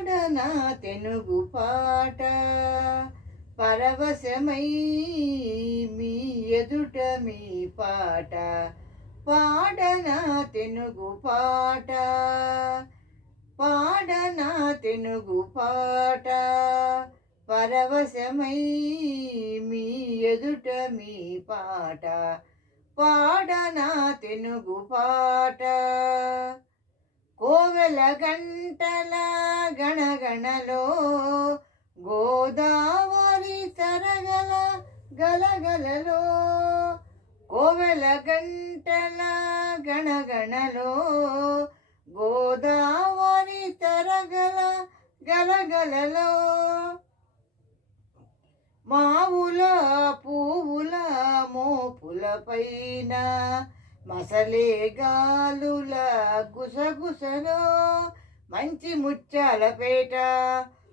పాడనా తెనుగు పాట పరవశమై మీ ఎదుట మీ పాట పాడనా తెనుగు పాట పాడనా తెనుగు పాట పరవశమై మీ ఎదుట మీ పాట పాడనా తెనుగు పాట కోవెల గంటల గణగణలో గోదావరి తరగల గలగలలో కోవెల గంటల గణగణలో గోదావరి తరగల గలగలలో మావుల పువ్వుల మోపుల పైన మసలే గాలుల గుసగుసలో మంచి ముత్యాల పేట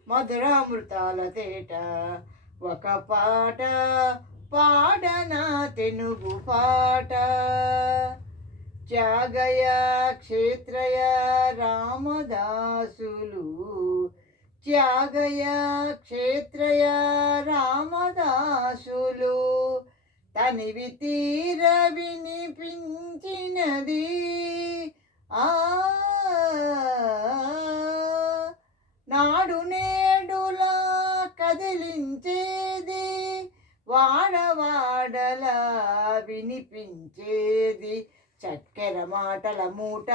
మధురామృతాల తేట ఒక పాట పాడనా తెనుగు పాట త్యాగయ క్షేత్రయ రామదాసులు త్యాగయ క్షేత్రయ రామదాసులు తనివి తీర వినిపించినది నాడు నేడులా కదిలించేది వాడవాడలా వినిపించేది చక్కెర మాటల మూట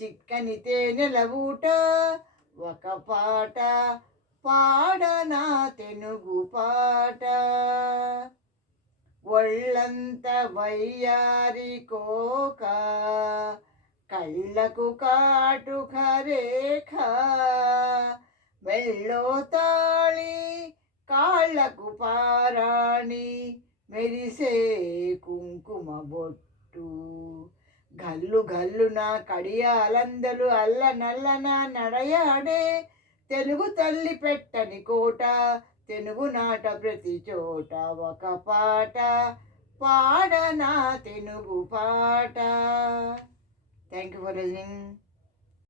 చిక్కని తేనెల ఊట ఒక పాట పాడనా తెనుగు పాట ఒళ్ళంత వయ్యారి కోక కళ్ళకు కాటుక రేఖ మెళ్ళో తాళి కాళ్ళకు పారాణి మెరిసే కుంకుమ బొట్టు గల్లు గల్లున కడియాలందలు అల్ల నల్లన నడయాడే తెలుగు తల్లి పెట్టని కోట తెనుగు నాట ప్రతి చోట ఒక పాట పాడనా తెనుగు పాట. Thank you for listening.